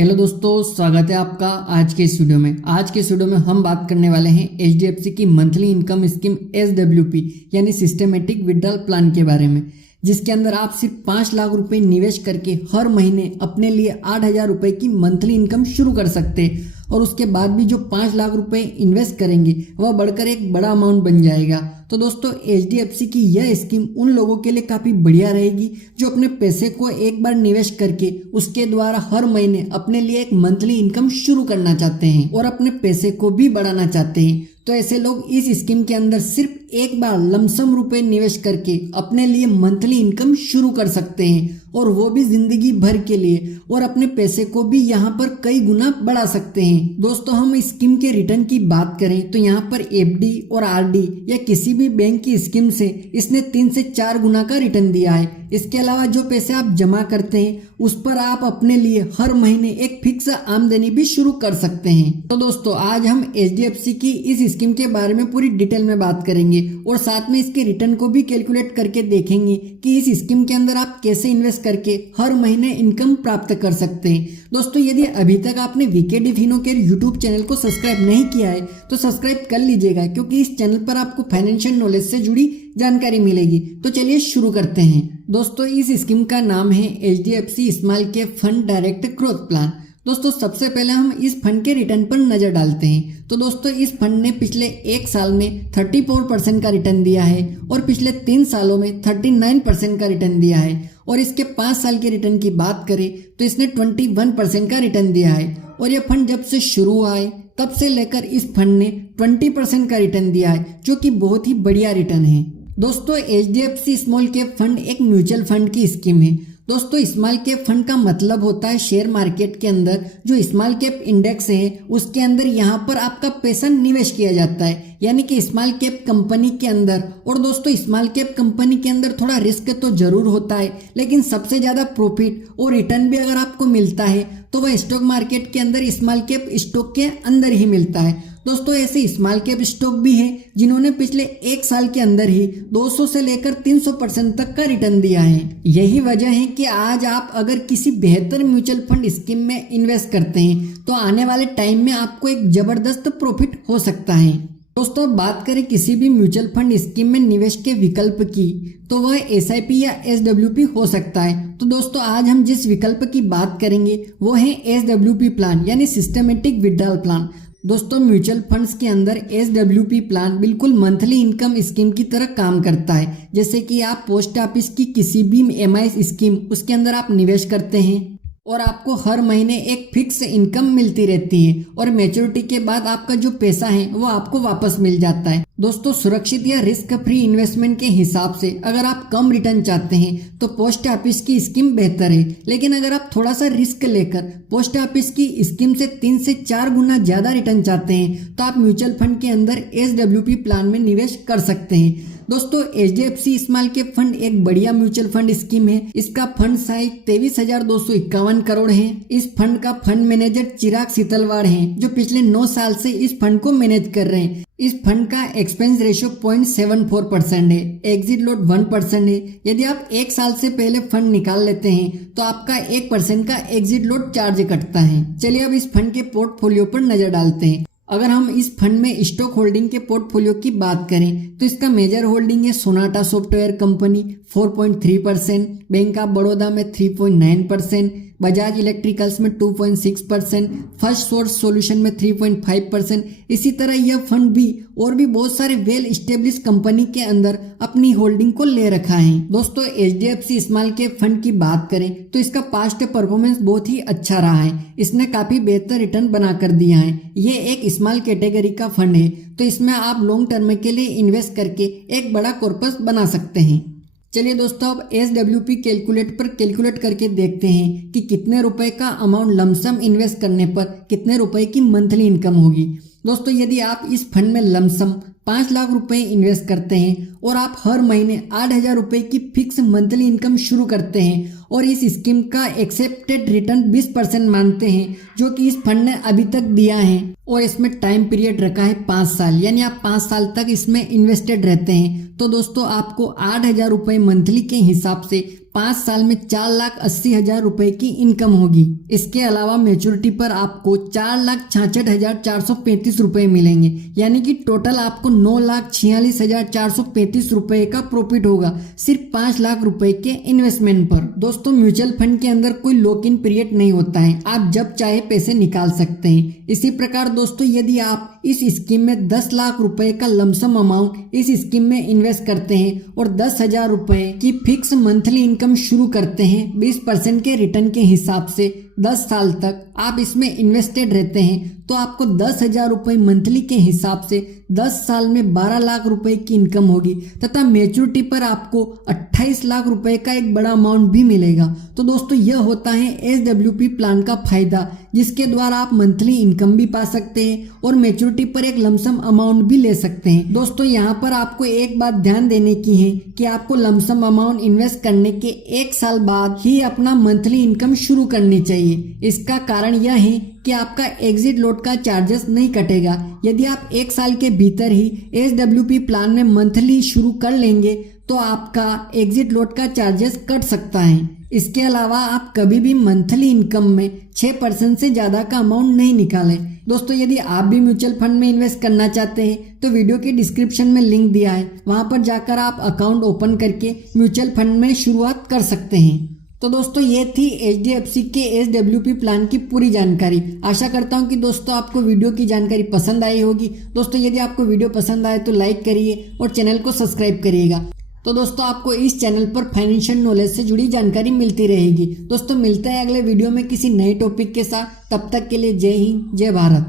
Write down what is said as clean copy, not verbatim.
Hello दोस्तों, स्वागत है आपका आज के इस वीडियो में। आज के इस वीडियो में हम बात करने वाले हैं एचडीएफसी की मंथली इनकम स्कीम एसडब्ल्यूपी यानी सिस्टमेटिक विड्रॉल प्लान के बारे में, जिसके अंदर आप सिर्फ 5 लाख रुपए निवेश करके हर महीने अपने लिए 8,000 रुपए की मंथली इनकम शुरू कर सकते हैं और उसके बाद भी जो 5 लाख रुपए इन्वेस्ट करेंगे वह बढ़कर एक बड़ा अमाउंट बन जाएगा। तो दोस्तों, एचडीएफसी की यह स्कीम उन लोगों के लिए काफ़ी बढ़िया रहेगी जो अपने पैसे को एक बार निवेश करके उसके द्वारा हर महीने अपने लिए एक मंथली इनकम शुरू करना चाहते हैं और अपने पैसे को भी बढ़ाना चाहते हैं। तो ऐसे लोग इस स्कीम के अंदर सिर्फ एक बार लमसम रुपए निवेश करके अपने लिए मंथली इनकम शुरू कर सकते हैं और वो भी जिंदगी भर के लिए, और अपने पैसे को भी यहाँ पर कई गुना बढ़ा सकते हैं। दोस्तों, हम स्कीम के रिटर्न की बात करें तो यहाँ पर एफडी और आरडी या किसी भी बैंक की स्कीम से इसने 3 से 4 गुना का रिटर्न दिया है। इसके अलावा जो पैसे आप जमा करते हैं उस पर आप अपने लिए हर महीने एक फिक्स आमदनी भी शुरू कर सकते हैं। तो दोस्तों, आज हम एचडीएफसी की इस स्कीम के बारे में पूरी डिटेल में बात करेंगे और साथ में इसके रिटर्न को भी कैलकुलेट करके देखेंगे कि इस स्कीम के अंदर आप कैसे इन्वेस्ट करके हर महीने इनकम प्राप्त कर सकते हैं। दोस्तों, यदि अभी तक आपने वीकेडी फिनो के यूट्यूब चैनल को सब्सक्राइब नहीं किया है तो सब्सक्राइब कर लीजिएगा, क्योंकि इस चैनल पर आपको फाइनेंशियल नॉलेज से जुड़ी जानकारी मिलेगी। तो चलिए शुरू करते हैं। दोस्तों, इस स्कीम का नाम है HDFC small cap fund direct growth plan. दोस्तों, सबसे पहले हम इस फंड के रिटर्न पर नजर डालते हैं। तो दोस्तों, इस फंड ने पिछले 1 साल में 34% का रिटर्न दिया है और पिछले 3 सालों में 39% का रिटर्न दिया है, और इसके 5 साल के रिटर्न की बात करें तो इसने 21% का रिटर्न दिया है। और यह फंड जब से शुरू हुआ है तब से लेकर इस फंड ने 20% का रिटर्न दिया है, जो कि बहुत ही बढ़िया रिटर्न है। दोस्तों, एचडीएफसी स्मॉल कैप फंड एक म्यूचुअल फंड की स्कीम है। दोस्तों, स्मॉल कैप फंड का मतलब होता है शेयर मार्केट के अंदर जो स्मॉल कैप इंडेक्स है उसके अंदर यहाँ पर आपका पैसा निवेश किया जाता है, यानी कि स्मॉल कैप कंपनी के अंदर। और दोस्तों, स्मॉल कैप कंपनी के अंदर थोड़ा रिस्क तो जरूर होता है, लेकिन सबसे ज्यादा प्रॉफिट और रिटर्न भी अगर आपको मिलता है तो वह स्टॉक मार्केट के अंदर स्मॉल कैप स्टॉक के अंदर ही मिलता है। दोस्तों, ऐसे स्मॉल कैप स्टॉक भी हैं जिन्होंने पिछले 1 साल के अंदर ही 200 से लेकर 300% तक का रिटर्न दिया है। यही वजह है कि आज आप अगर किसी बेहतर म्यूचुअल फंड स्कीम में इन्वेस्ट करते हैं तो आने वाले टाइम में आपको एक जबरदस्त प्रॉफिट हो सकता है। दोस्तों, बात करें किसी भी म्यूचुअल फंड स्कीम में निवेश के विकल्प की तो वह एसआईपी या एसडब्ल्यूपी हो सकता है। तो दोस्तों, आज हम जिस विकल्प की बात करेंगे वो है एसडब्ल्यूपी प्लान यानी सिस्टमेटिक विड्रॉल प्लान। दोस्तों, म्यूचुअल फंड्स के अंदर एसडब्ल्यूपी प्लान बिल्कुल मंथली इनकम स्कीम की तरह काम करता है। जैसे कि आप पोस्ट ऑफिस की किसी भी एमआईएस स्कीम उसके अंदर आप निवेश करते हैं और आपको हर महीने एक फिक्स इनकम मिलती रहती है और मैच्योरिटी के बाद आपका जो पैसा है वो आपको वापस मिल जाता है। दोस्तों, सुरक्षित या रिस्क फ्री इन्वेस्टमेंट के हिसाब से अगर आप कम रिटर्न चाहते हैं तो पोस्ट ऑफिस की स्कीम बेहतर है, लेकिन अगर आप थोड़ा सा रिस्क लेकर पोस्ट ऑफिस की स्कीम से 3 से 4 गुना ज्यादा रिटर्न चाहते हैं तो आप म्यूचुअल फंड के अंदर एसडब्ल्यूपी प्लान में निवेश कर सकते हैं। दोस्तों, एचडीएफसी स्मॉल कैप फंड एक बढ़िया म्यूचुअल फंड स्कीम है। इसका फंड साइज 23,251 करोड़ है। इस फंड का फंड मैनेजर चिराग सीतलवाड़ हैं, जो पिछले 9 साल से इस फंड को मैनेज कर रहे हैं। इस फंड का एक्सपेंस रेशियो 0.74% है, एग्जिट लोड 1% है। यदि आप 1 साल से पहले फंड निकाल लेते हैं तो आपका 1% का एग्जिट लोड चार्ज कटता है। चलिए अब इस फंड के पोर्टफोलियो पर नजर डालते हैं। अगर हम इस फंड में स्टॉक होल्डिंग के पोर्टफोलियो की बात करें तो इसका मेजर होल्डिंग है Sonata software company 4.3%, bank of Baroda में 3.9%, बजाज इलेक्ट्रिकल्स में 2.6%, फर्स्ट सोर्स सॉल्यूशन में 3.5%। इसी तरह यह फंड भी और भी बहुत सारे वेल स्टेब्लिश कंपनी के अंदर अपनी होल्डिंग को ले रखा है। दोस्तों, एचडीएफसी स्मॉल कैप फंड की बात करें तो इसका पास्ट परफॉर्मेंस बहुत ही अच्छा रहा है। इसने काफी बेहतर रिटर्न बना कर दिया है। ये एक स्मॉल कैटेगरी का फंड है, तो इसमें आप लॉन्ग टर्म के लिए इन्वेस्ट करके एक बड़ा कॉर्पस बना सकते हैं। चलिए दोस्तों, अब एसडब्ल्यूपी कैलकुलेट पर कैलकुलेट करके देखते हैं कि कितने रुपए का अमाउंट लमसम इन्वेस्ट करने पर कितने रुपए की मंथली इनकम होगी। दोस्तों, यदि आप इस फंड में लमसम 5 लाख रुपए इन्वेस्ट करते हैं और आप हर महीने 8,000 रुपए की फिक्स मंथली इनकम शुरू करते हैं और इस स्कीम का एक्सेप्टेड रिटर्न 20% मानते हैं जो कि इस फंड ने अभी तक दिया है, और इसमें टाइम पीरियड रखा है 5 साल, यानी आप 5 साल तक इसमें इन्वेस्टेड रहते हैं, तो दोस्तों आपको 8,000 रुपए मंथली के हिसाब से 5 साल में 4,80,000 रुपए की इनकम होगी। इसके अलावा मैच्योरिटी पर आपको 4,66,435 रुपए मिलेंगे, यानी कि टोटल आपको 9,46,435 रुपए का प्रॉफिट होगा सिर्फ 5 लाख रुपए के इन्वेस्टमेंट पर। दोस्तों म्यूचुअल फंड के अंदर कोई लॉक इन पीरियड नहीं होता है, आप जब चाहे पैसे निकाल सकते हैं। इसी प्रकार दोस्तों यदि आप इस स्कीम में 10 लाख रुपए का लमसम अमाउंट इस स्कीम में इन्वेस्ट करते हैं और 10,000 रुपए की फिक्स मंथली इनकम शुरू करते हैं 20% के रिटर्न के हिसाब से 10 साल तक आप इसमें इन्वेस्टेड रहते हैं, तो आपको 10,000 रुपए मंथली के हिसाब से 10 साल में 12 लाख रुपए की इनकम होगी तथा मैच्योरिटी पर आपको 28 लाख रुपए का एक बड़ा अमाउंट भी मिलेगा। तो दोस्तों यह होता है SWP प्लान का फायदा, जिसके द्वारा आप मंथली इनकम भी पा सकते हैं और मैच्योरिटी पर एक लमसम अमाउंट भी ले सकते हैं। दोस्तों यहाँ पर आपको एक बात ध्यान देने की है कि आपको लमसम अमाउंट इन्वेस्ट करने के 1 साल बाद ही अपना मंथली इनकम शुरू करनी चाहिए। इसका कारण यह है कि आपका एग्जिट लॉट का चार्जेस नहीं कटेगा। यदि आप 1 साल के भीतर ही SWP प्लान में मंथली शुरू कर लेंगे तो आपका एग्जिट लॉट का चार्जेस कट सकता है। इसके अलावा आप कभी भी मंथली इनकम में 6% से ज़्यादा का अमाउंट नहीं निकालें। दोस्तों यदि आप भी म्यूचुअल फंड में इन्वेस्ट करना चाहते हैं तो वीडियो के डिस्क्रिप्शन में लिंक दिया है, वहां पर जाकर आप अकाउंट ओपन करके म्यूचुअल फंड में शुरुआत कर सकते हैं। तो दोस्तों ये थी HDFC के SWP प्लान की पूरी जानकारी। आशा करता हूँ कि दोस्तों आपको वीडियो की जानकारी पसंद आई होगी। दोस्तों यदि आपको वीडियो पसंद आए तो लाइक करिए और चैनल को सब्सक्राइब करिएगा। तो दोस्तों आपको इस चैनल पर फाइनेंशियल नॉलेज से जुड़ी जानकारी मिलती रहेगी। दोस्तों मिलता है अगले वीडियो में किसी नए टॉपिक के साथ, तब तक के लिए जय हिंद जय भारत।